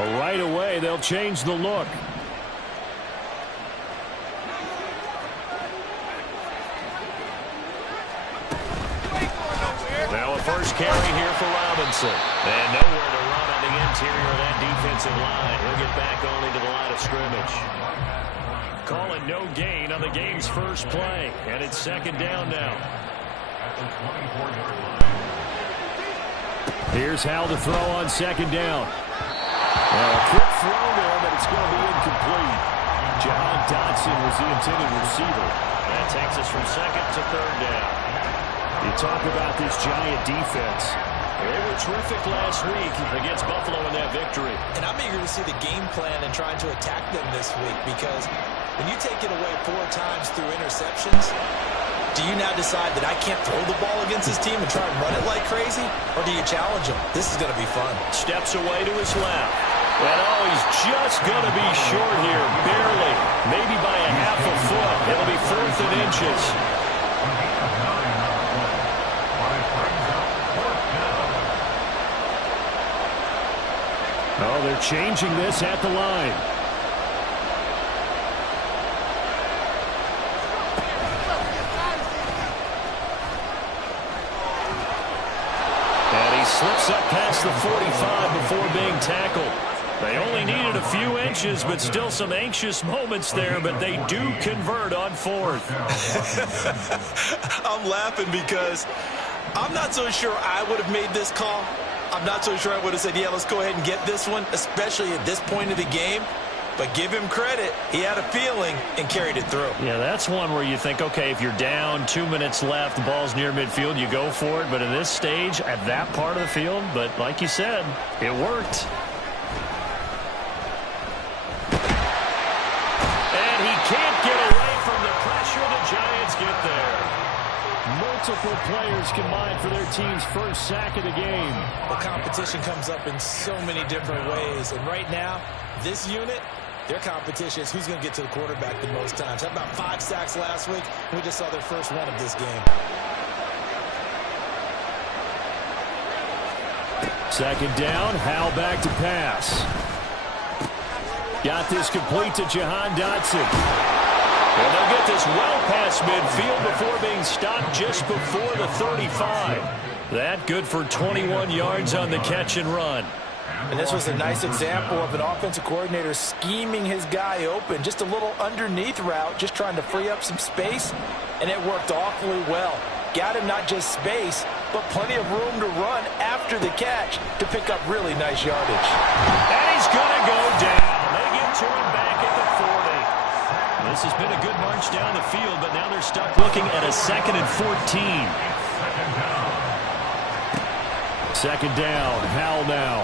Right away, they'll change the look. Now a first carry here for Robinson. And nowhere to run on the interior of that defensive line. He'll get back only to the line of scrimmage. Calling no gain on the game's first play. And it's second down now. Here's Hal to throw on second down. Well, a quick throw there, but it's going to be incomplete. Jahan Dotson was the intended receiver. That takes us from second to third down. You talk about this Giant defense. They were terrific last week against Buffalo in that victory. And I'm eager to see the game plan and trying to attack them this week, because when you take it away 4 times through interceptions, do you now decide that I can't throw the ball against this team and try and run it like crazy? Or do you challenge them? This is going to be fun. Steps away to his left. And oh, he's just going to be short here, barely. Maybe by a half a foot. It'll be 4th and inches. Oh, they're changing this at the line. And he slips up past the 45 before being tackled. They only needed a few inches, but still some anxious moments there, but they do convert on 4th. I'm laughing because I'm not so sure I would have made this call. I'm not so sure I would have said, yeah, let's go ahead and get this one, especially at this point of the game. But give him credit. He had a feeling and carried it through. Yeah, that's one where you think, okay, if you're down, 2 minutes left, the ball's near midfield, you go for it. But in this stage, at that part of the field, but like you said, it worked. And he can't get away from the pressure. The Giants get there. Multiple players combined for their team's first sack of the game. Well, competition comes up in so many different ways. And right now, this unit, their competition is who's going to get to the quarterback the most times. How about 5 sacks last week? We just saw their first one of this game. Second down, Hal back to pass. Got this complete to Jahan Dotson. And they'll get this well past midfield before being stopped just before the 35. That good for 21 yards on the catch and run. And this was a nice example of an offensive coordinator scheming his guy open. Just a little underneath route, just trying to free up some space, and it worked awfully well. Got him not just space, but plenty of room to run after the catch to pick up really nice yardage. And he's going to go down. They get to him back at the 40. This has been a good march down the field, but now they're stuck looking at a 2nd and 14. Second down, Hal now.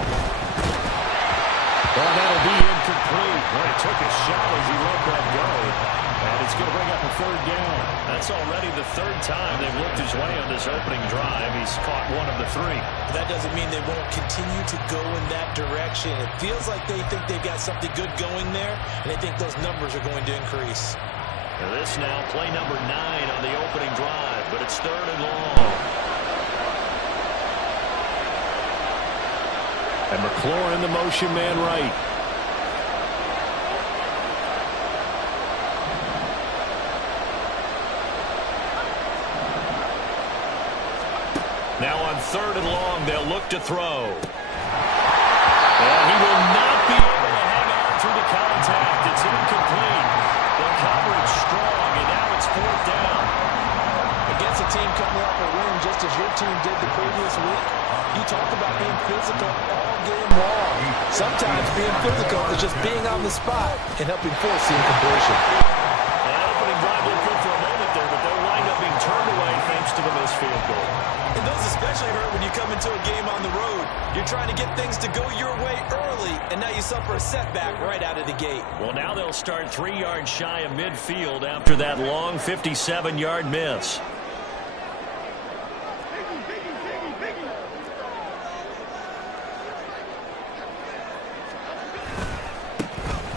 Well, that'll be incomplete. Well, he took a shot as he let that go. And it's going to bring up a 3rd down. That's already the 3rd time they've looked his way on this opening drive. He's caught 1 of the 3. That doesn't mean they won't continue to go in that direction. It feels like they think they've got something good going there, and they think those numbers are going to increase. Now this now, play number 9 on the opening drive, but it's 3rd and long. And McLaurin, the motion man right. Now on 3rd and long, they'll look to throw. And he will not be able to hang on through the contact. It's incomplete. The coverage strong, and now it's 4th down. Against a team coming off a win just as your team did the previous week, you talk about being physical all game long. Sometimes being physical is just being on the spot and helping force the incompletion. That opening drive looked good for a moment there, but they'll wind up being turned away thanks to the missed field goal. And those especially hurt when you come into a game on the road. You're trying to get things to go your way early, and now you suffer a setback right out of the gate. Well, now they'll start 3 yards shy of midfield after that long 57-yard miss.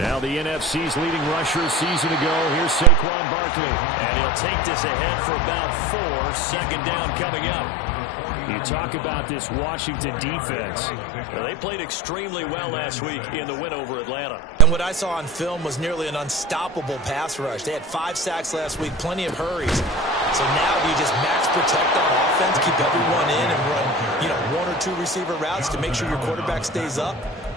Now the NFC's leading rusher a season ago. Here's Saquon Barkley. And he'll take this ahead for about 4. Second down coming up. You talk about this Washington defense. Well, they played extremely well last week in the win over Atlanta. And what I saw on film was nearly an unstoppable pass rush. They had 5 sacks last week, plenty of hurries. So now do you just max protect on offense, keep everyone in, and run, 1 or 2 receiver routes to make sure your quarterback stays up?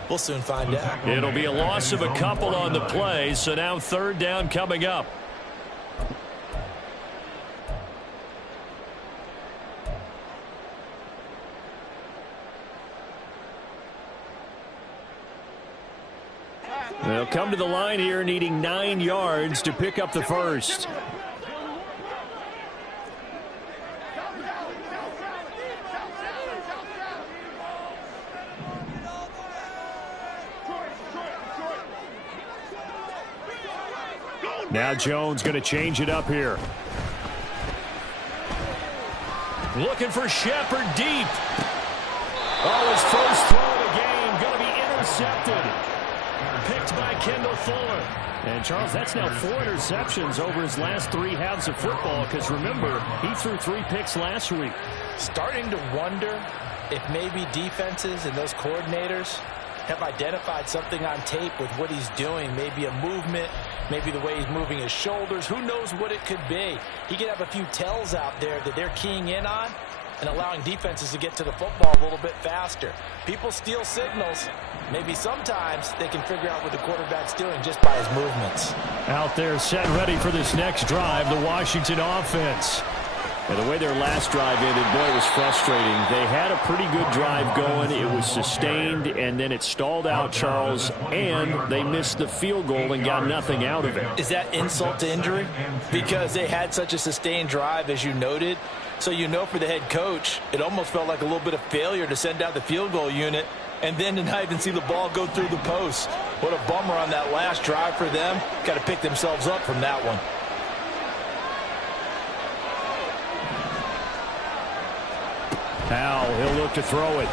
We'll soon find out. It'll be a loss of a couple on the play, so now third down coming up. They'll come to the line here needing 9 yards to pick up the first. Now Jones going to change it up here. Looking for Shepard deep. Oh, his first throw of the game going to be intercepted. Picked by Kendall Fuller. And, Charles, that's now 4 interceptions over his last 3 halves of football because, remember, he threw 3 picks last week. Starting to wonder if maybe defenses and those coordinators have identified something on tape with what he's doing. Maybe a movement, maybe the way he's moving his shoulders. Who knows what it could be? He could have a few tells out there that they're keying in on and allowing defenses to get to the football a little bit faster. People steal signals. Maybe sometimes they can figure out what the quarterback's doing just by his movements. Out there set ready for this next drive, the Washington offense. And the way their last drive ended, boy, it was frustrating. They had a pretty good drive going. It was sustained, and then it stalled out, Charles, and they missed the field goal and got nothing out of it. Is that insult to injury? Because they had such a sustained drive, as you noted. So for the head coach, it almost felt like a little bit of failure to send out the field goal unit and then to not even see the ball go through the post. What a bummer on that last drive for them. Got to pick themselves up from that one. Powell, he'll look to throw it.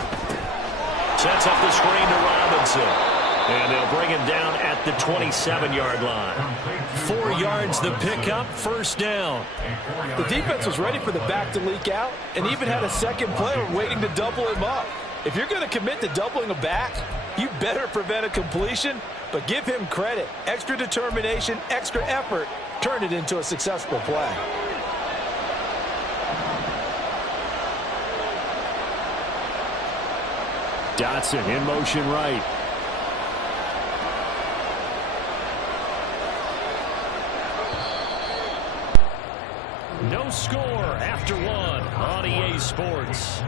Sets up the screen to Robinson. And they'll bring him down at the 27-yard line. 4 yards the pickup, first down. The defense was ready for the back to leak out and even had a second player waiting to double him up. If you're going to commit to doubling a back, you better prevent a completion, but give him credit. Extra determination, extra effort, turn it into a successful play. Dotson in motion right. No score after 1 on EA Sports.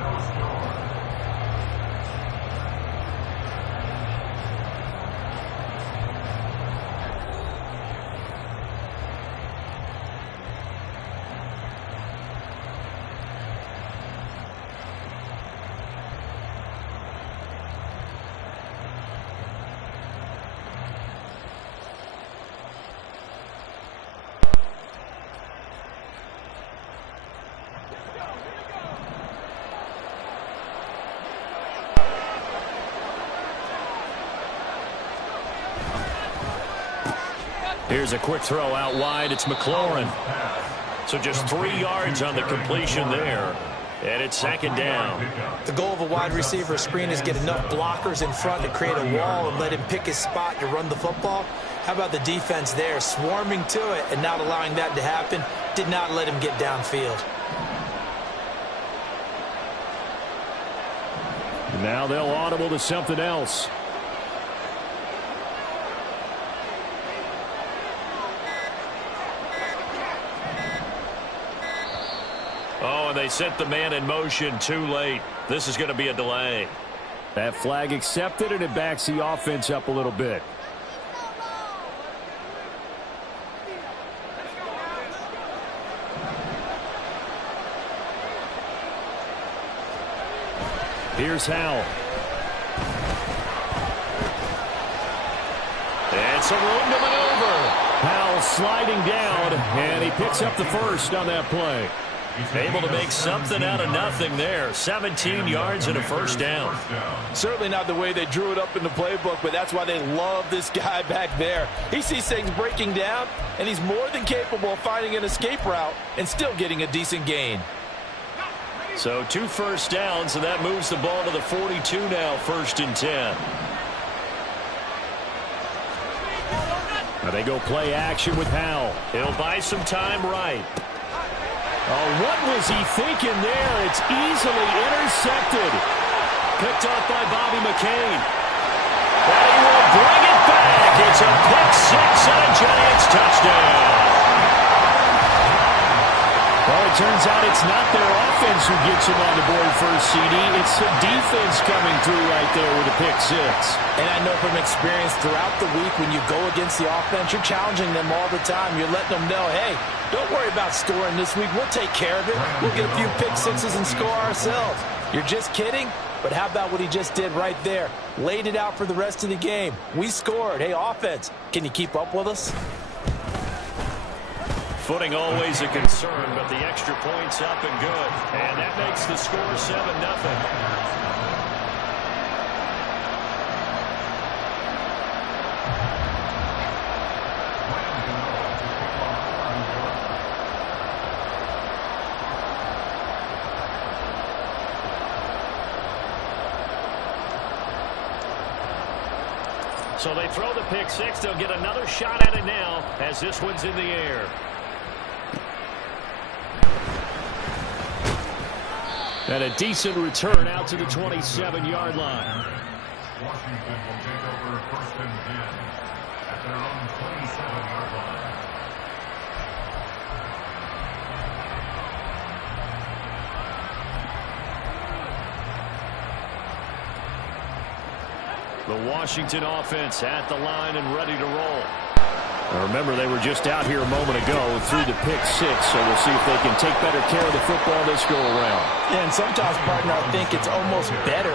Here's a quick throw out wide. It's McLaurin. So just 3 yards on the completion there. And it's second down. The goal of a wide receiver screen is get enough blockers in front to create a wall and let him pick his spot to run the football. How about the defense there, swarming to it and not allowing that to happen? Did not let him get downfield. Now they'll audible to something else. Oh, and they sent the man in motion too late. This is going to be a delay. That flag accepted, and it backs the offense up a little bit. Here's Howell. And some room to maneuver. Howell sliding down, and he picks up the first on that play. Able to make something out of nothing there. 17 yards and a first down. Certainly not the way they drew it up in the playbook, but that's why they love this guy back there. He sees things breaking down, and he's more than capable of finding an escape route and still getting a decent gain. So 2 first downs, and that moves the ball to the 42 now, 1st and 10. Now they go play action with Howell. He'll buy some time right. Oh, what was he thinking there? It's easily intercepted. Picked off by Bobby McCain. And he will bring it back. It's a pick 6 and a Giants touchdown. Well, it turns out it's not their offense who gets them on the board first, CD. It's the defense coming through right there with a pick 6. And I know from experience throughout the week when you go against the offense, you're challenging them all the time. You're letting them know, hey, don't worry about scoring this week. We'll take care of it. We'll get a few pick 6s and score ourselves. You're just kidding? But how about what he just did right there? Laid it out for the rest of the game. We scored. Hey, offense, can you keep up with us? Footing always a concern, but the extra point's up and good. And that makes the score 7-0. So they throw the pick 6. They'll get another shot at it now as this one's in the air. And a decent return out to the 27-yard line. Washington will take over 1st and 10 at their own 27-yard line. The Washington offense at the line and ready to roll. Now remember, they were just out here a moment ago and threw the pick 6, so we'll see if they can take better care of the football this go around. Yeah, and sometimes, partner, I think it's almost better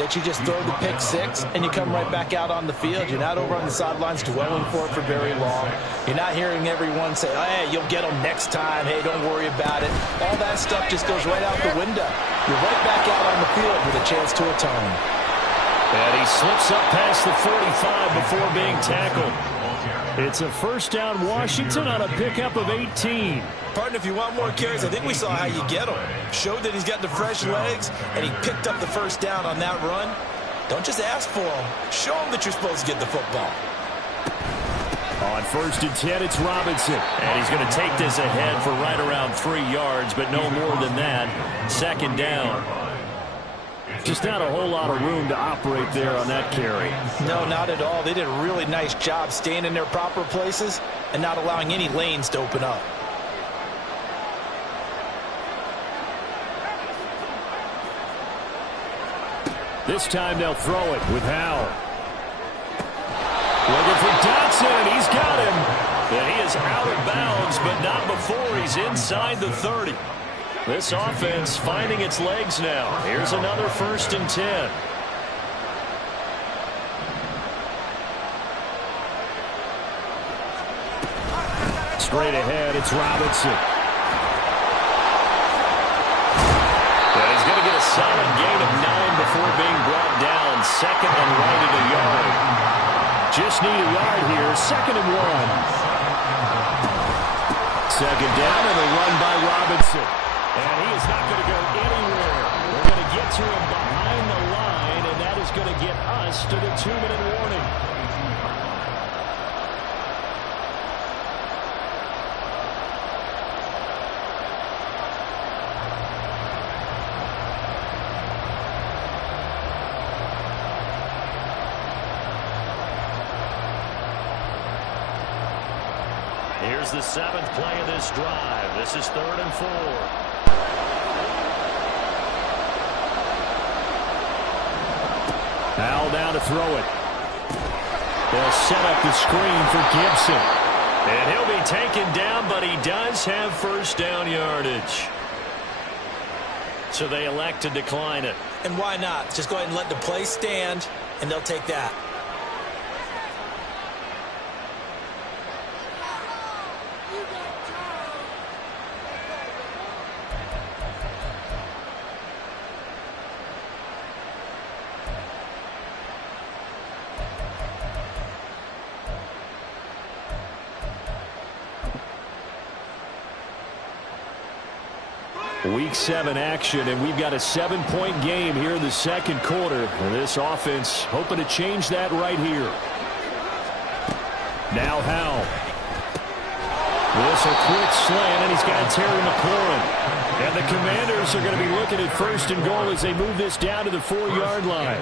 that you just throw the pick 6 and you come right back out on the field. You're not over on the sidelines dwelling for it for very long. You're not hearing everyone say, oh, hey, you'll get them next time. Hey, don't worry about it. All that stuff just goes right out the window. You're right back out on the field with a chance to atone. And he slips up past the 45 before being tackled. It's a first down Washington on a pickup of 18. Partner, if you want more carries, I think we saw how you get him. Showed that he's got the fresh legs, and he picked up the first down on that run. Don't just ask for him. Show him that you're supposed to get the football. On 1st and 10, it's Robinson. And he's going to take this ahead for right around 3 yards, but no more than that. 2nd down. Just not a whole lot of room to operate there on that carry. No, not at all. They did a really nice job staying in their proper places and not allowing any lanes to open up. This time they'll throw it with Howell. Looking for Dotson, and he's got him. And he is out of bounds, but not before he's inside the 30. This offense finding its legs now. Here's another 1st and 10. Straight ahead, it's Robinson. And he's going to get a solid gain of 9 before being brought down. 2nd and right at a yard. Just need a yard here. 2nd and 1. 2nd down and a run by Robinson. And he is not going to go anywhere. We're going to get to him behind the line, and that is going to get us to the 2-minute warning. Here's the 7th play of this drive. This is 3rd and 4. Howell down to throw it. They'll set up the screen for Gibson. And he'll be taken down, but he does have first down yardage. So they elect to decline it. And why not? Just go ahead and let the play stand, and they'll take that. Week 7 action, and we've got a 7-point game here in the second quarter. And this offense hoping to change that right here. Now Howell. This a quick slant, and he's got Terry McLaurin. And the Commanders are going to be looking at 1st and goal as they move this down to the 4-yard line.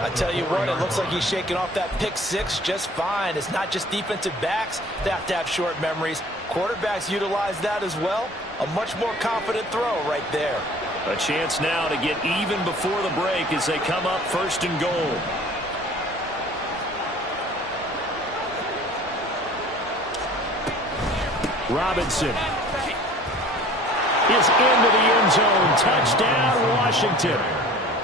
I tell you what, it looks like he's shaking off that pick 6 just fine. It's not just defensive backs that have to have short memories. Quarterbacks utilize that as well. A much more confident throw right there. A chance now to get even before the break as they come up 1st and goal. Robinson is into the end zone. Touchdown, Washington.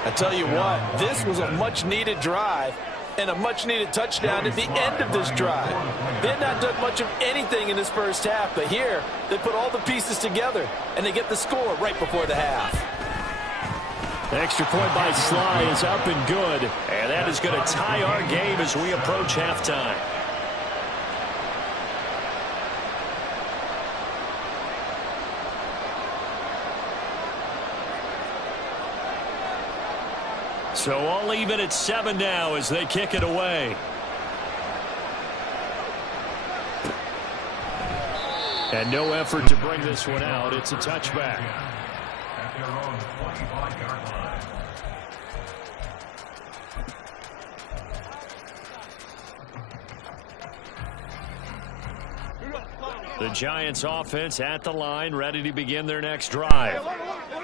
I tell you what, this was a much-needed drive and a much-needed touchdown at the end of this drive. They had not done much of anything in this first half, but here they put all the pieces together, and they get the score right before the half. Extra point by Sly is up and good, and that is going to tie our game as we approach halftime. So all even at 7 now as they kick it away. And no effort to bring this one out. It's a touchback. At their own 25-yard line. The Giants offense at the line, ready to begin their next drive.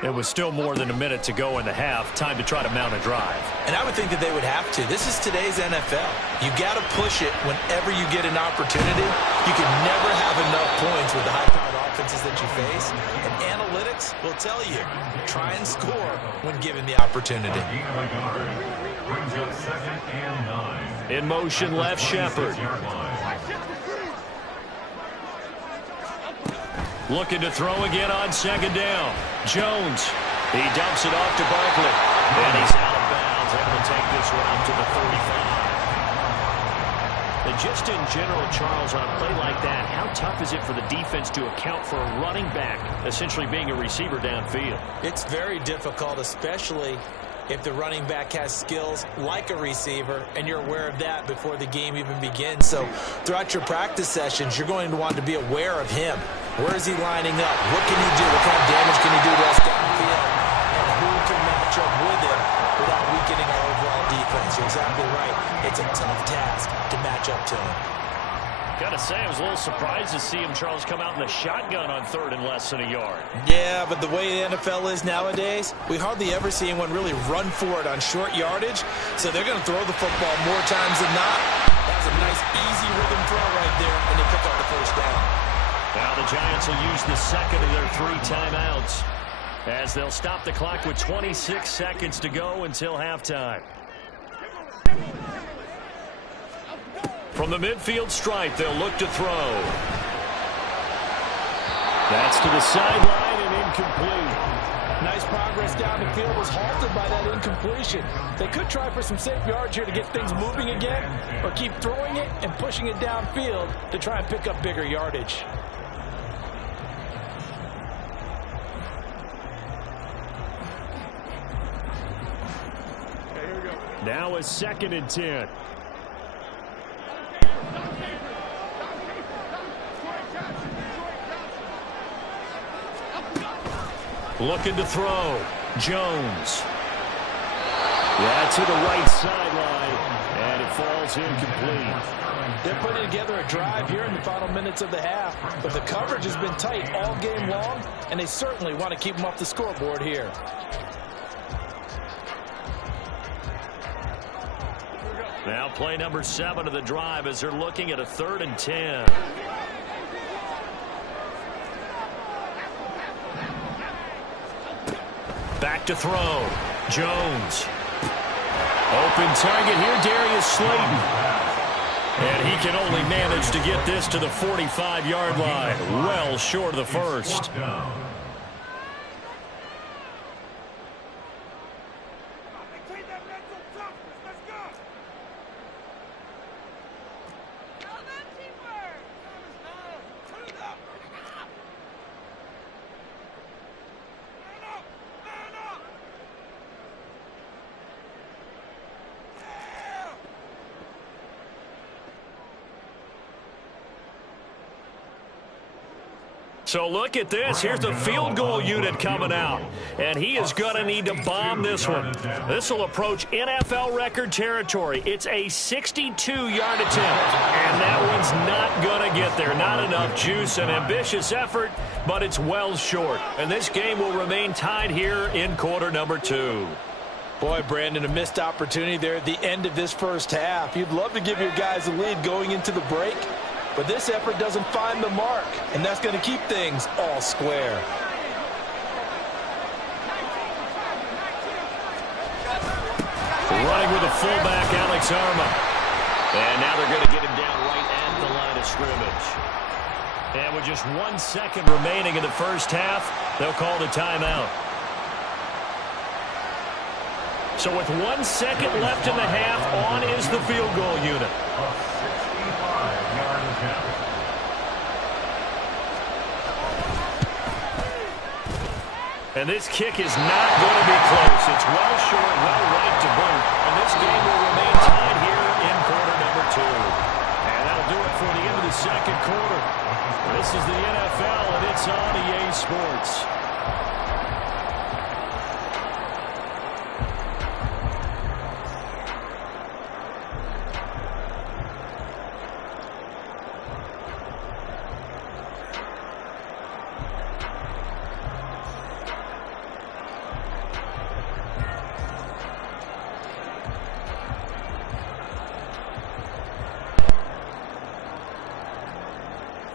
It was still more than a minute to go in the half. Time to try to mount a drive. And I would think that they would have to. This is today's NFL. You got to push it whenever you get an opportunity. You can never have enough points with the high-powered offenses that you face. And analytics will tell you, try and score when given the opportunity. Brings up 2nd and 9. In motion, left Shepard. Looking to throw again on 2nd down. Jones. He dumps it off to Barkley. And he's out of bounds. Able to take this one up to the 35. And just in general, Charles, on a play like that, how tough is it for the defense to account for a running back essentially being a receiver downfield? It's very difficult, especially if the running back has skills like a receiver, and you're aware of that before the game even begins. So throughout your practice sessions, you're going to want to be aware of him. Where is he lining up? What can he do? What kind of damage can he do to us downfield? And who can match up with him without weakening our overall defense? You're exactly right. It's a tough task to match up to him. Gotta say, I was a little surprised to see him, Charles, come out in the shotgun on 3rd and less than a yard. Yeah, but the way the NFL is nowadays, we hardly ever see anyone really run for it on short yardage. So they're going to throw the football more times than not. That was a nice, easy rhythm throw right there, and they pick up the 1st down. Now the Giants will use the 2nd of their 3 timeouts as they'll stop the clock with 26 seconds to go until halftime. From the midfield stripe, they'll look to throw. That's to the sideline and incomplete. Nice progress down the field was halted by that incompletion. They could try for some safe yards here to get things moving again, or keep throwing it and pushing it downfield to try and pick up bigger yardage. Now a 2nd and 10. Looking to throw. Jones. Yeah, to the right sideline, and it falls incomplete. They're putting together a drive here in the final minutes of the half, but the coverage has been tight all game long, and they certainly want to keep them off the scoreboard here. Now play number 7 of the drive as they're looking at a 3rd and 10. Back to throw. Jones. Open target here, Darius Slayton. And he can only manage to get this to the 45-yard line. Well short of the 1st. So look at this. Here's the field goal unit coming out. And he is going to need to bomb this one. This will approach NFL record territory. It's a 62-yard attempt. And that one's not going to get there. Not enough juice. An ambitious effort, but it's well short. And this game will remain tied here in quarter number 2. Boy, Brandon, a missed opportunity there at the end of this first half. You'd love to give your guys a lead going into the break, but this effort doesn't find the mark, and that's going to keep things all square. Running with the fullback, Alex Arma. And now they're going to get him down right at the line of scrimmage. And with just 1 second remaining in the first half, they'll call the timeout. So with 1 second left in the half, on is the field goal unit. A 65-yard attempt. And this kick is not going to be close. It's well short, well right to boot. And this game will remain tied here in quarter number 2. And that'll do it for the end of the second quarter. This is the NFL, and it's on EA Sports.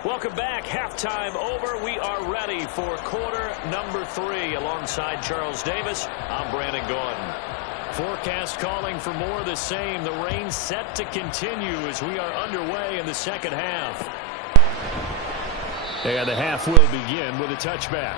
Welcome back. Halftime over. We are ready for quarter number 3. Alongside Charles Davis, I'm Brandon Gordon. Forecast calling for more of the same. The rain set to continue as we are underway in the second half. And the half will begin with a touchback.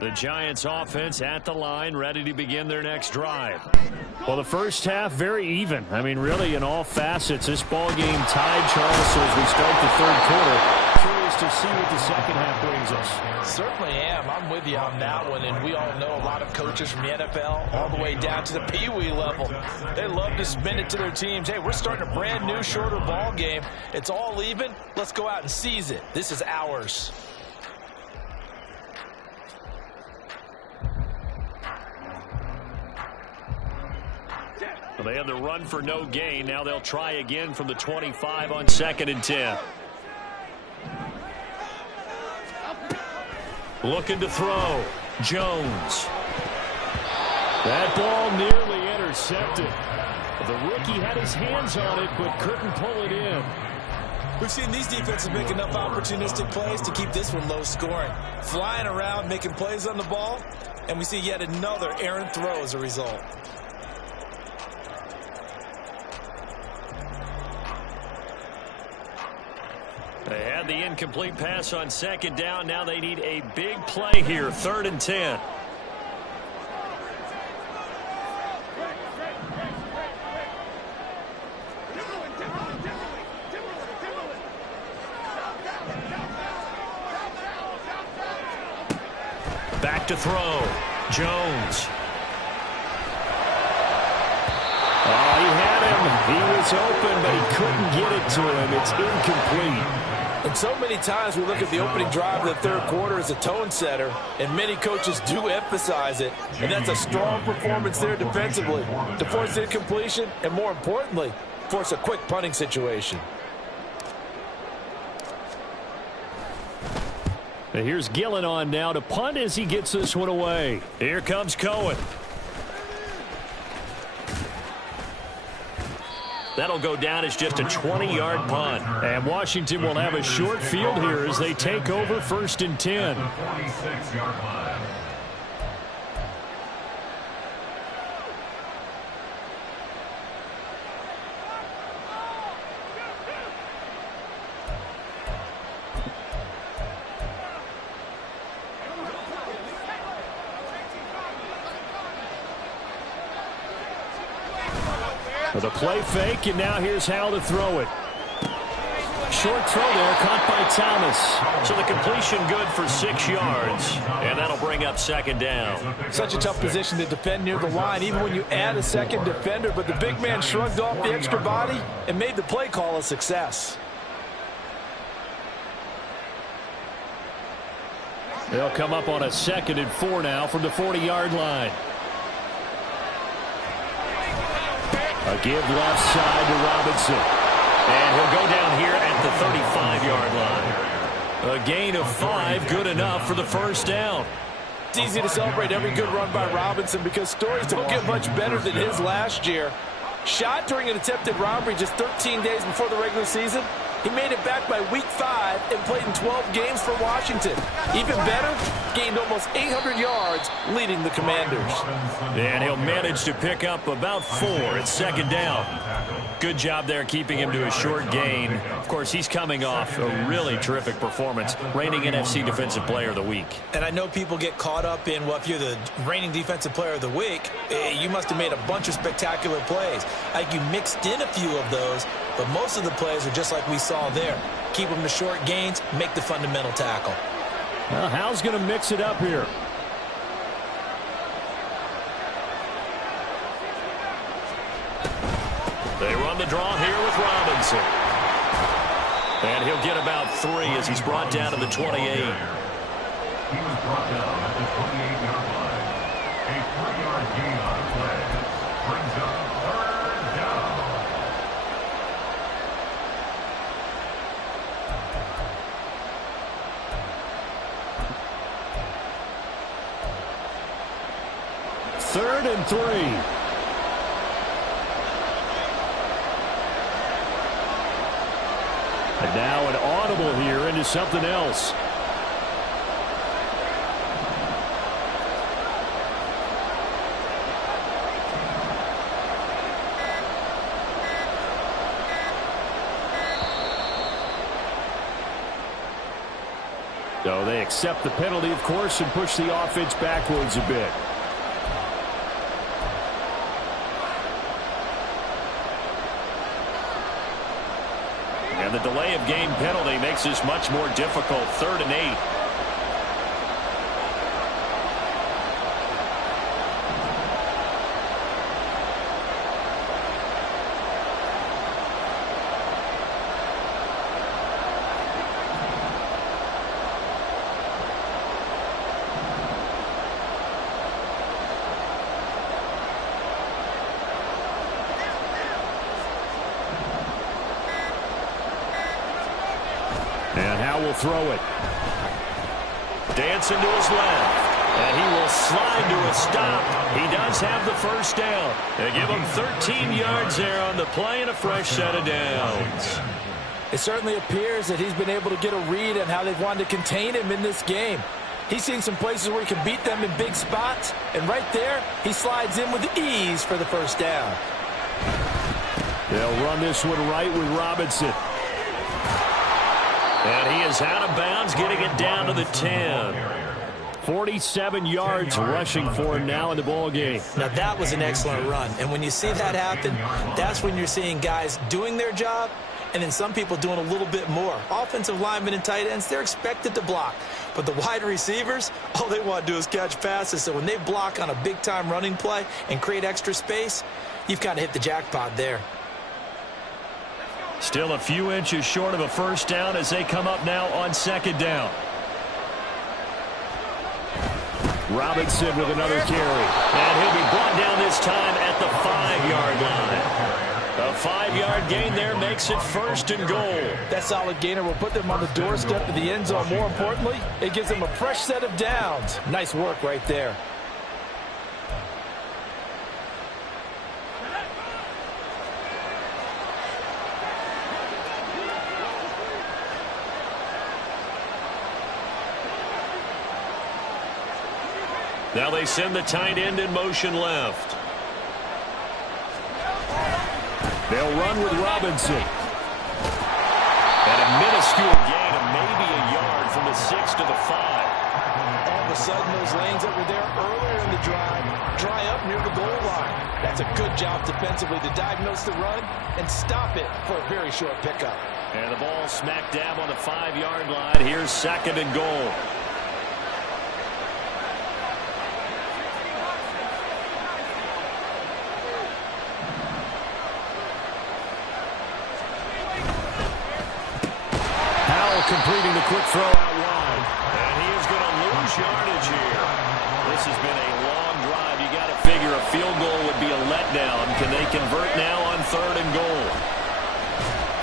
The Giants offense at the line, ready to begin their next drive. Well, the first half, very even. I mean, really, in all facets, this ball game tied, Charles, so as we start the third quarter. Curious to see what the second half brings us. Certainly am. I'm with you on that one, and we all know a lot of coaches from the NFL all the way down to the Pee-wee level. They love to spin it to their teams. Hey, we're starting a brand new, shorter ball game. It's all even. Let's go out and seize it. This is ours. They had the run for no gain. Now they'll try again from the 25 on 2nd and 10. Looking to throw. Jones. That ball nearly intercepted. The rookie had his hands on it but couldn't pull it in. We've seen these defenses make enough opportunistic plays to keep this one low scoring. Flying around, making plays on the ball, and we see yet another errant throw as a result. They had the incomplete pass on 2nd down. Now they need a big play here, 3rd and 10. Back to throw. Jones. Oh, he had him. He was open, but he couldn't get it to him. It's incomplete. And so many times we look at the opening drive of the third quarter as a tone setter, and many coaches do emphasize it. And that's a strong performance there defensively to force incompletion and, more importantly, force a quick punting situation. And here's Gillen on now to punt as he gets this one away. Here comes Cohen. That'll go down as just a 20-yard punt. And Washington will have a short field here as they take over 1st and 10. 46-yard line. The play fake, and now here's how to throw it. Short throw there, caught by Thomas. So the completion good for 6 yards, and that'll bring up second down. Such a tough position to defend near the line, even when you add a second defender, but the big man shrugged off the extra body and made the play call a success. They'll come up on a 2nd and 4 now from the 40-yard line. A give left side to Robinson. And he'll go down here at the 35-yard line. A gain of 5, good enough for the first down. It's easy to celebrate every good run by Robinson because stories don't get much better than his last year. Shot during an attempted robbery just 13 days before the regular season. He made it back by week 5 and played in 12 games for Washington. Even better, gained almost 800 yards leading the Commanders. And he'll manage to pick up about 4 at second down. Good job there keeping him to a short gain. Of course, he's coming off a really terrific performance, reigning NFC Defensive Player of the Week. And I know people get caught up in, well, if you're the reigning Defensive Player of the Week, you must have made a bunch of spectacular plays. I think you mixed in a few of those, but most of the plays are just like we saw there. Keep them to short gains, make the fundamental tackle. Well, Hal's going to mix it up here. They run the draw here with Robinson. And he'll get about 3 as he's brought down to the 28. He was brought down at the 28-yard line. A 3-yard gain on the play brings up 3rd down. Third and 3. And now an audible here into something else. So they accept the penalty, of course, and push the offense backwards a bit. And the delay of game penalty makes this much more difficult. 3rd and 8. And Howe will throw it. Dancing to his left. And he will slide to a stop. He does have the first down. They give him 13 yards there on the play and a fresh set of downs. It certainly appears that he's been able to get a read on how they've wanted to contain him in this game. He's seen some places where he can beat them in big spots. And right there, he slides in with ease for the first down. They'll run this one right with Robinson. And he is out of bounds, getting it down to the 10. 47 yards rushing for him now in the ball game. Now that was an excellent run. And when you see that happen, that's when you're seeing guys doing their job and then some people doing a little bit more. Offensive linemen and tight ends, they're expected to block. But the wide receivers, all they want to do is catch passes. So when they block on a big-time running play and create extra space, you've kind of hit the jackpot there. Still a few inches short of a first down as they come up now on second down. Robinson with another carry. And he'll be brought down this time at the 5-yard line. A 5-yard gain there makes it 1st and goal. That solid gainer will put them on the doorstep of the end zone. More importantly, it gives them a fresh set of downs. Nice work right there. Now they send the tight end in motion left. They'll run with Robinson. And a minuscule gain of maybe a yard from the 6 to the 5. All of a sudden, those lanes that were there earlier in the drive dry up near the goal line. That's a good job defensively to diagnose the run and stop it for a very short pickup. And the ball smack dab on the 5-yard line. Here's 2nd and goal. Howell completing the quick throw out wide. And he is going to lose yardage here. This has been a long drive. You got to figure a field goal would be a letdown. Can they convert now on 3rd and goal?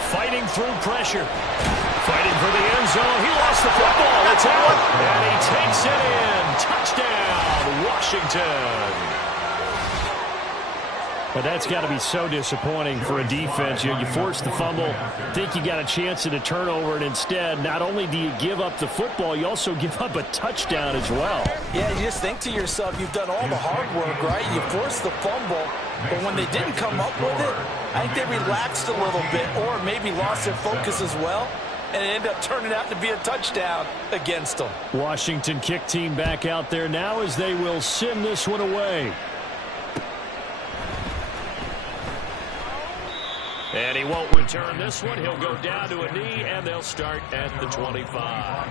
Fighting through pressure. Fighting for the end zone. He lost the football. It's out. And he takes it in. Touchdown, Washington. But that's got to be so disappointing for a defense. You force the fumble, think you got a chance at a turnover, and instead, not only do you give up the football, you also give up a touchdown as well. Yeah, you just think to yourself, you've done all the hard work, right? You forced the fumble, but when they didn't come up with it, I think they relaxed a little bit or maybe lost their focus as well, and it ended up turning out to be a touchdown against them. Washington kick team back out there now as they will send this one away. And he won't return this one. He'll go down to a knee, and they'll start at the 25.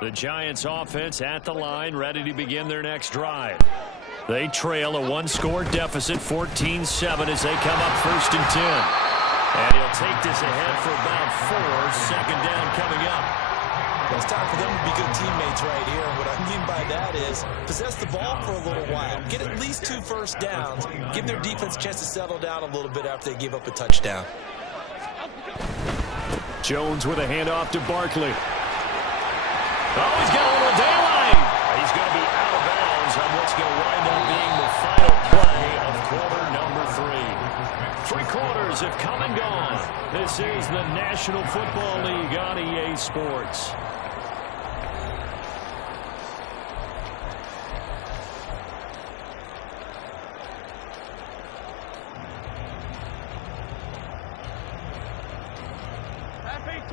The Giants offense at the line, ready to begin their next drive. They trail a 1-score deficit, 14-7, as they come up 1st and 10. And he'll take this ahead for about 4. 2nd down coming up. Well, it's time for them to be good teammates right here. And what I mean by that is possess the ball for a little while. Get at least 2 first downs. Give their defense a chance to settle down a little bit after they give up a touchdown. Jones with a handoff to Barkley. Oh, he's got a little daylight. He's going to be out of bounds on what's going to wind up being the final play of quarter number 3. 3 quarters have come and gone. This is the National Football League on EA Sports.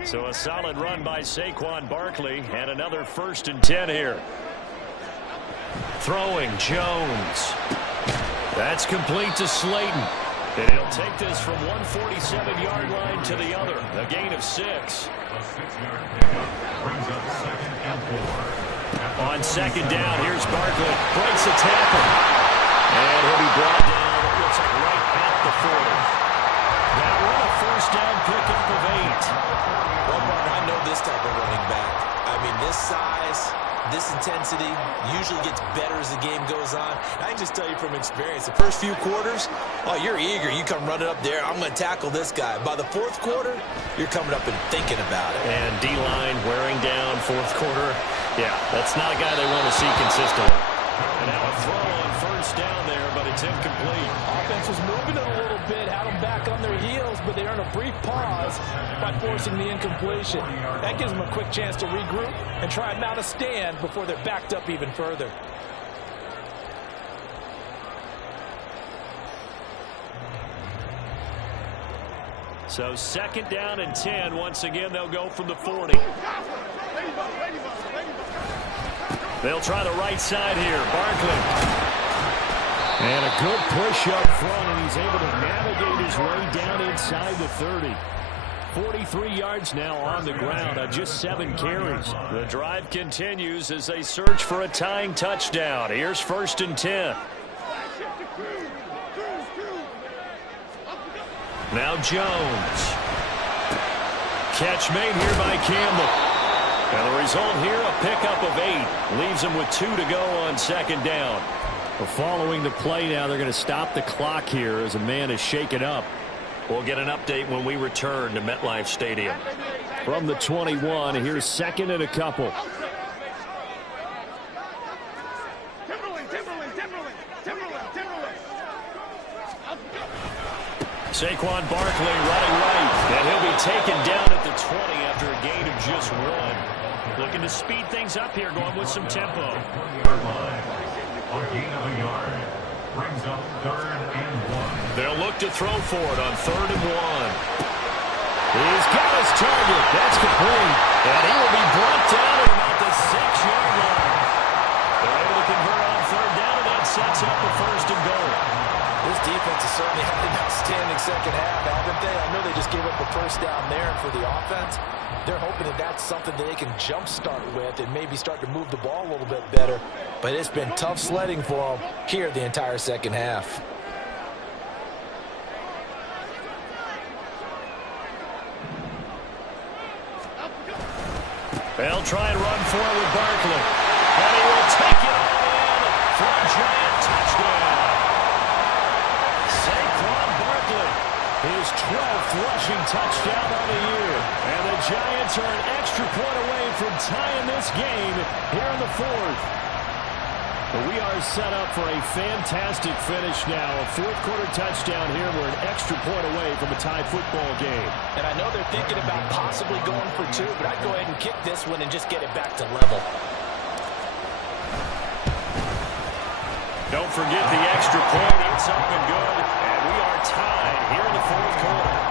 So a solid run by Saquon Barkley, and another 1st and 10 here. Throwing Jones. That's complete to Slayton. And he'll take this from 147-yard line to the other. A gain of 6. On 2nd down, here's Barkley. Breaks a tackle. And he'll be brought down, it looks like right at the 40. That one a 1st down pickup of 8. Well, Martin, I know this type of running back. I mean, this size, this intensity usually gets better as the game goes on. I can just tell you from experience, the first few quarters, oh, you're eager. You come running up there, I'm going to tackle this guy. By the 4th quarter, you're coming up and thinking about it. And D-line wearing down 4th quarter. Yeah, that's not a guy they want to see consistently. And now a throw on 1st down there, but it's incomplete. Offense was moving it a little bit, had them back on their heels, but they earned a brief pause by forcing the incompletion. That gives them a quick chance to regroup and try and mount a stand before they're backed up even further. So 2nd down and 10. Once again, they'll go from the 40. They'll try the right side here. Barkley. And a good push up front, and he's able to navigate his way down inside the 30. 43 yards now on the ground on just 7 carries. The drive continues as they search for a tying touchdown. Here's 1st and 10. Now Jones. Catch made here by Campbell. And the result here, a pickup of 8. Leaves him with 2 to go on 2nd down. Well, following the play now, they're going to stop the clock here as a man is shaken up. We'll get an update when we return to MetLife Stadium. From the 21, here's 2nd and a couple. Saquon Barkley running right, and he'll be taken down at the 20 after a gain of just 1. Looking to speed things up here, going with some tempo. A gain of a yard. Brings up 3rd and 1. They'll look to throw for it on 3rd and 1. He's got his target. That's complete. And he will be brought down at about the 6-yard line. They're able to convert on 3rd down, and sets up a first and goal. This defense has certainly had an outstanding second half, haven't they? I know they just gave up a first down there, and for the offense, they're hoping that that's something that they can jumpstart with and maybe start to move the ball a little bit better. But it's been tough sledding for them here the entire second half. They'll try and run for it with Barkley. And he will take it all in for a giant touchdown. Saquon Barkley, his 12th rushing touchdown of the year. And the Giants are an extra point away from tying this game here in the fourth. But we are set up for a fantastic finish now. A fourth-quarter touchdown here. We're an extra point away from a tied football game. And I know they're thinking about possibly going for two, but I'd go ahead and kick this one and just get it back to level. Don't forget the extra point. It's up and good. And we are tied here in the fourth quarter.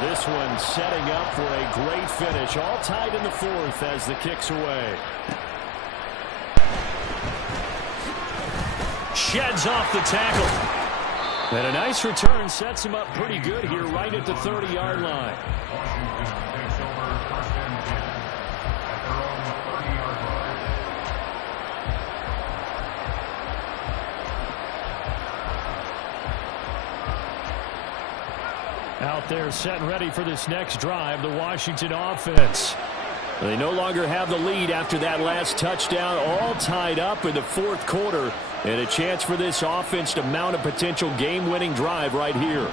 This one setting up for a great finish. All tied in the fourth as the kick's away. Sheds off the tackle. And a nice return sets him up pretty good here right at the 30-yard line. Washington takes over first and 10 at their own 30-yard line. Out there set and ready for this next drive, the Washington offense. They no longer have the lead after that last touchdown, all tied up in the fourth quarter, and a chance for this offense to mount a potential game-winning drive right here.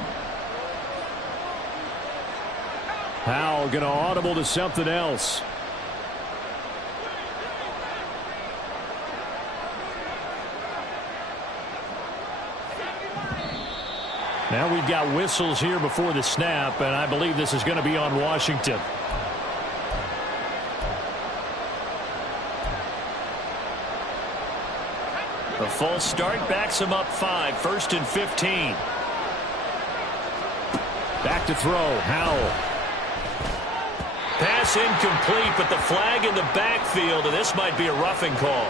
Howell going to audible to something else. Now we've got whistles here before the snap, and I believe this is going to be on Washington. A false start backs him up 5, 1st and 15. Back to throw, Howell. Pass incomplete, but the flag in the backfield, and this might be a roughing call.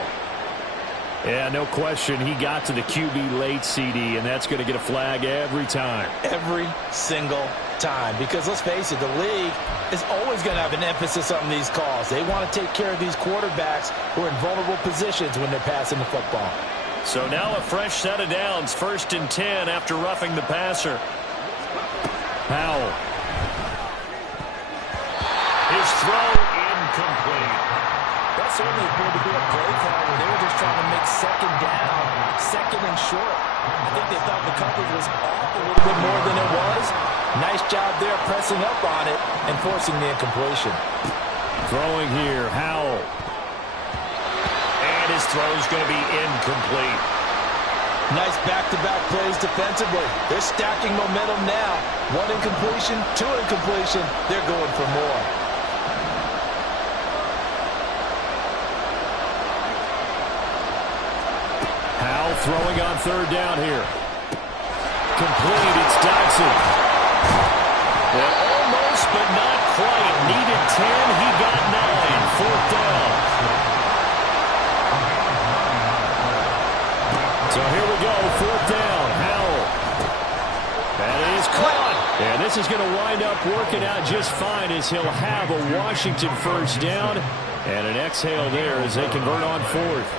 Yeah, no question. He got to the QB late, CD, and that's going to get a flag every time. Every single time. Because let's face it, the league is always going to have an emphasis on these calls. They want to take care of these quarterbacks who are in vulnerable positions when they're passing the football. So now a fresh set of downs. 1st and 10 after roughing the passer. Howell. His throw incomplete. That certainly appeared to be a play call where they were just trying to make second down, second and short. I think they thought the coverage was off a little bit more than it was. Nice job there pressing up on it and forcing the incompletion. Throwing here, Howell. And his throw's going to be incomplete. Nice back-to-back plays defensively. They're stacking momentum now. 1 incompletion, 2 incompletion. They're going for more. Howell throwing on 3rd down here. Complete, it's Dotson. Well, almost, but not quite. Needed 10, he got 9. 4th down. So here we go, 4th down. Howell. That is caught. And this is going to wind up working out just fine as he'll have a Washington 1st down. And an exhale there as they convert on 4th.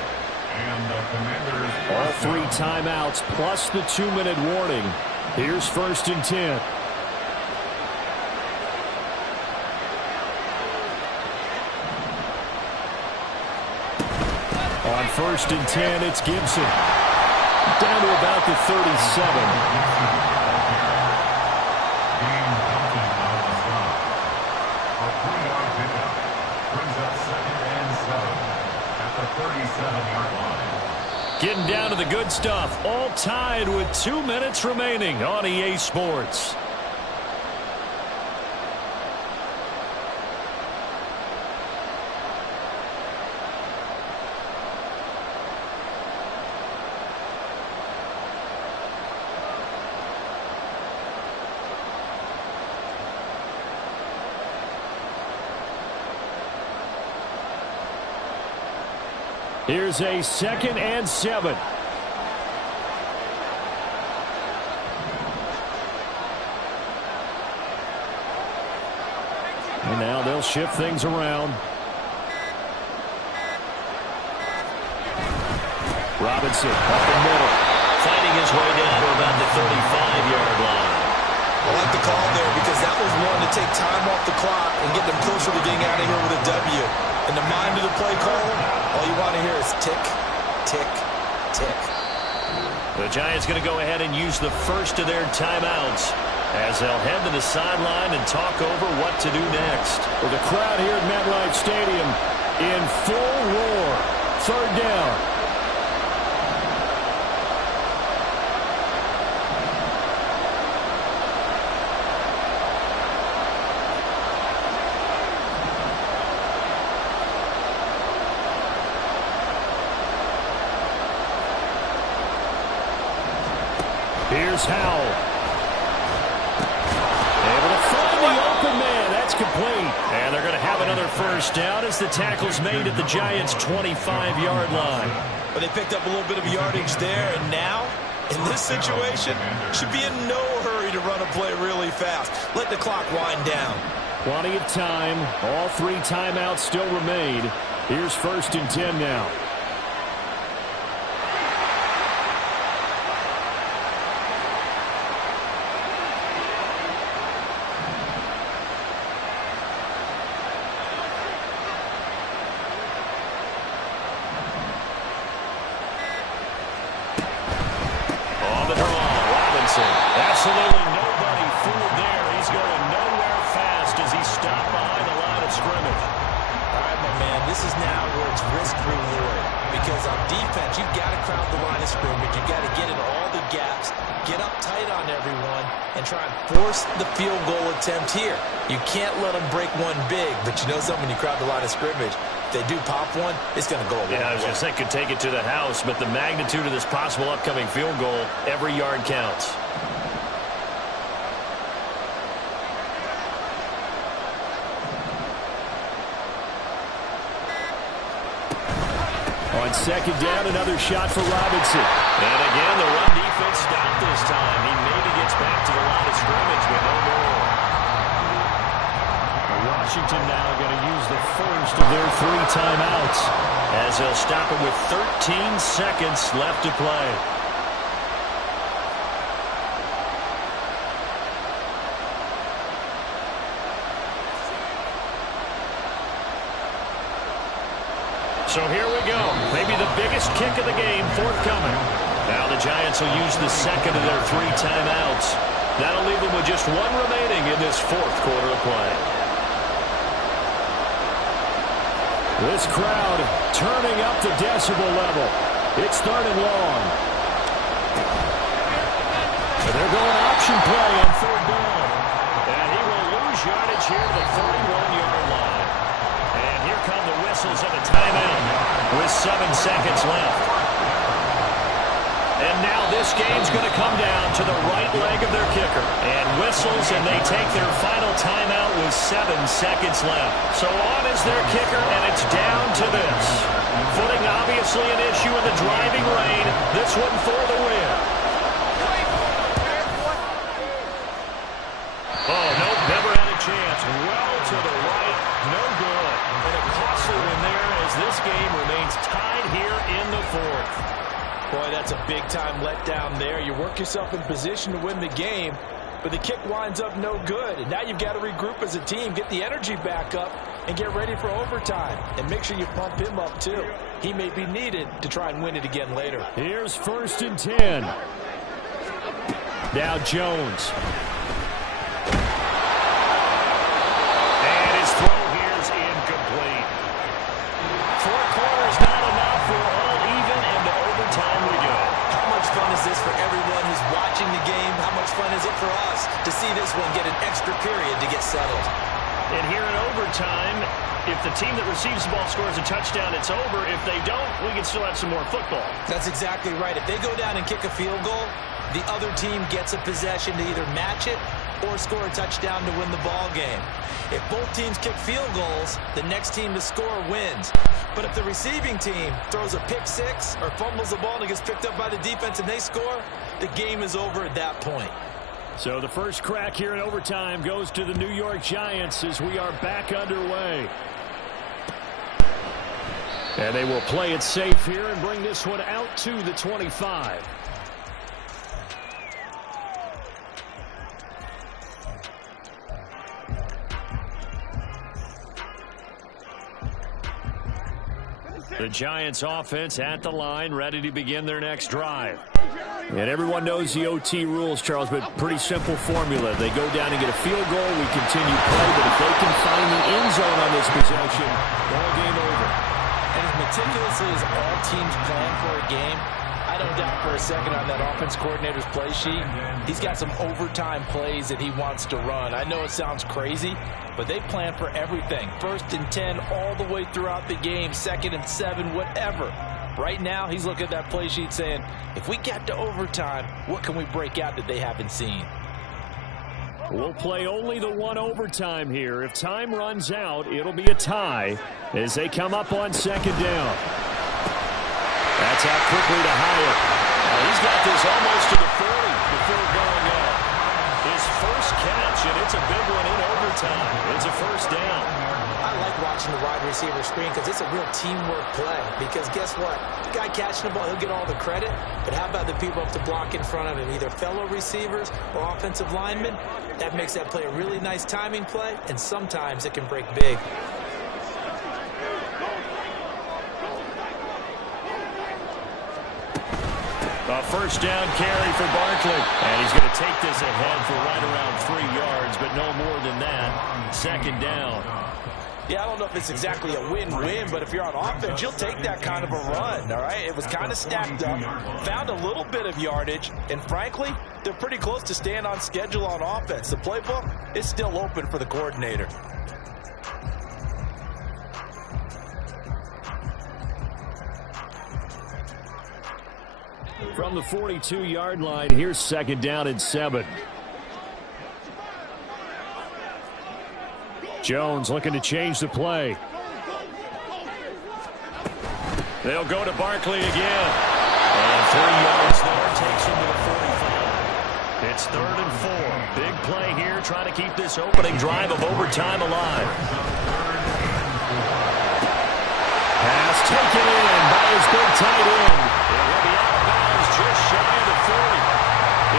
And the Commanders. All 3 timeouts plus the 2-minute warning. Here's 1st and 10. On 1st and 10, it's Gibson. Down to about the 37. Getting down to the good stuff. All tied with 2 minutes remaining on EA Sports. Here's a 2nd and 7. And now they'll shift things around. Robinson up the middle. Fighting his way down to about the 35-yard line. I like the call there because that was one to take time off the clock and get them closer to getting out of here with a W. In the mind of the play caller, all you want to hear is tick, tick, tick. The Giants going to go ahead and use the first of their timeouts as they'll head to the sideline and talk over what to do next. With the crowd here at MetLife Stadium in full roar. 3rd down. Here's Howell. Able to find the open man. That's complete. And they're going to have another first down as the tackle's made at the Giants' 25-yard line. But they picked up a little bit of yardage there, and now, in this situation, should be in no hurry to run a play really fast. Let the clock wind down. Plenty of time. All 3 timeouts still remain. Here's 1st and 10 now. Absolutely nobody fooled there. He's going nowhere fast as he stopped behind the line of scrimmage. All right, my man, this is now where it's risk-reward. Because on defense, you've got to crowd the line of scrimmage. You've got to get in all the gaps, get up tight on everyone, and try and force the field goal attempt here. You can't let them break one big, but you know something, when you crowd the line of scrimmage, if they do pop one, it's going to go a long way. I was going to say, could take it to the house, but the magnitude of this possible upcoming field goal, every yard counts. On 2nd down, another shot for Robinson. And again, the run defense stopped this time. He maybe gets back to the line of scrimmage with no more. Washington now going to use the first of their 3 timeouts as they'll stop it with 13 seconds left to play. So here we go. Maybe the biggest kick of the game forthcoming. Now the Giants will use the 2nd of their 3 timeouts. That'll leave them with just 1 remaining in this 4th quarter of play. This crowd turning up the decibel level. It's 3rd and long. And they're going option play on 3rd down. And he will lose yardage here to the 31-yard line. And here come the whistles of a timeout with 7 seconds left. And now this game's going to come down to the right leg of their kicker. And whistles, and they take their final timeout with 7 seconds left. So on is their kicker, and it's down to this. Footing obviously an issue in the driving lane. This one for the win. Oh, no, never had a chance. Well to the right, no good. And a costly one there as this game remains tied here in the 4th. Boy, that's a big-time letdown there. You work yourself in position to win the game, but the kick winds up no good. And now you've got to regroup as a team, get the energy back up, and get ready for overtime. And make sure you pump him up, too. He may be needed to try and win it again later. Here's 1st and 10. Now Jones. And his throw here is incomplete. 4 quarters not enough. We're all even, and to overtime we go. How much fun is this for everyone who's watching the game? How much fun is it for us to see this one get an extra period to get settled? And here in overtime, if the team that receives the ball scores a touchdown, it's over. If they don't, we can still have some more football. That's exactly right. If they go down and kick a field goal, the other team gets a possession to either match it or score a touchdown to win the ball game. If both teams kick field goals, the next team to score wins. But if the receiving team throws a pick six or fumbles the ball and it gets picked up by the defense and they score, the game is over at that point. So the first crack here in overtime goes to the New York Giants as we are back underway. And they will play it safe here and bring this one out to the 25. The Giants offense at the line, ready to begin their next drive. And everyone knows the OT rules, Charles, but pretty simple formula. They go down and get a field goal, we continue play, but if they can find the end zone on this possession, ball game over. And as meticulously as all teams plan for a game, I don't doubt for a second on that offense coordinator's play sheet, he's got some overtime plays that he wants to run. I know it sounds crazy, but they plan for everything. 1st and 10 all the way throughout the game, 2nd and 7, whatever. Right now, he's looking at that play sheet saying, if we get to overtime, what can we break out that they haven't seen? We'll play only the one overtime here. If time runs out, it'll be a tie as they come up on 2nd down. That's out quickly to Hyatt. He's got this almost to the 40 before going up. His first catch, and it's a big one in overtime. It's a first down. I like watching the wide receiver screen because it's a real teamwork play. Because guess what? The guy catching the ball, he'll get all the credit. But how about the people up to block in front of him, either fellow receivers or offensive linemen? That makes that play a really nice timing play, and sometimes it can break big. A first down carry for Barkley. And he's going to take this ahead for right around 3 yards, but no more than that. 2nd down. Yeah, I don't know if it's exactly a win-win, but if you're on offense, you'll take that kind of a run, all right? It was kind of stacked up, found a little bit of yardage, and frankly, they're pretty close to staying on schedule on offense. The playbook is still open for the coordinator. From the 42-yard line, here's 2nd down and 7. Jones looking to change the play. They'll go to Barkley again. And 3 yards there takes him to the 45. It's 3rd and 4. Big play here, trying to keep this opening drive of overtime alive. Pass taken in by his big tight end. It will be out of bounds just shy of the 40.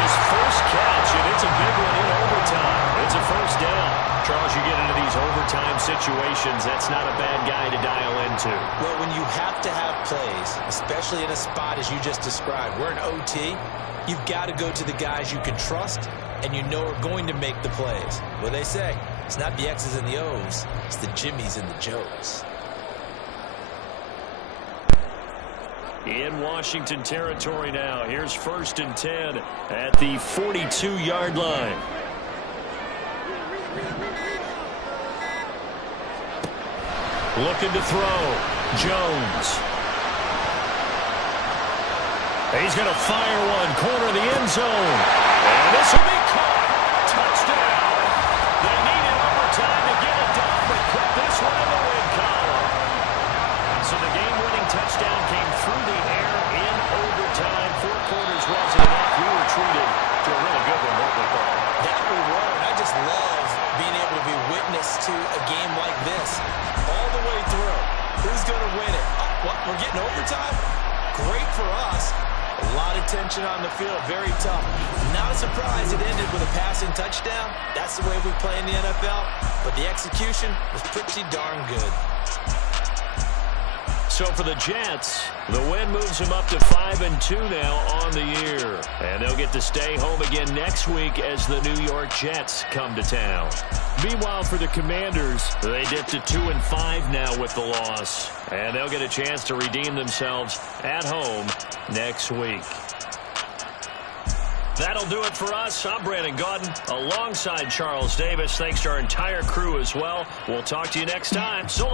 His first catch, and it's a big one in overtime. It's a first down. Charles, you get into these overtime situations, that's not a bad guy to dial into. Well, when you have to have plays, especially in a spot as you just described, we're in OT, you've got to go to the guys you can trust and you know are going to make the plays. What they say, it's not the X's and the O's, it's the Jimmies and the Joes. In Washington territory now. Here's 1st and 10 at the 42-yard line. Looking to throw. Jones. He's going to fire one. Corner of the end zone. And this will be caught. Touchdown. They needed overtime to get it done, but put this one in the win column. So the game-winning touchdown came through the air in overtime. 4 quarters wasn't enough. We were treated to a really good one, weren't we, Paul? That we were, and I just love being able to be witness to a game like this. All the way through. Who's going to win it? What, we're getting overtime? Great for us. A lot of tension on the field. Very tough. Not a surprise it ended with a passing touchdown. That's the way we play in the NFL. But the execution was pretty darn good. So for the Jets, the win moves them up to 5-2 now on the year. And they'll get to stay home again next week as the New York Jets come to town. Meanwhile, for the Commanders, they dip to 2-5 now with the loss. And they'll get a chance to redeem themselves at home next week. That'll do it for us. I'm Brandon Gaudin alongside Charles Davis. Thanks to our entire crew as well. We'll talk to you next time. So long.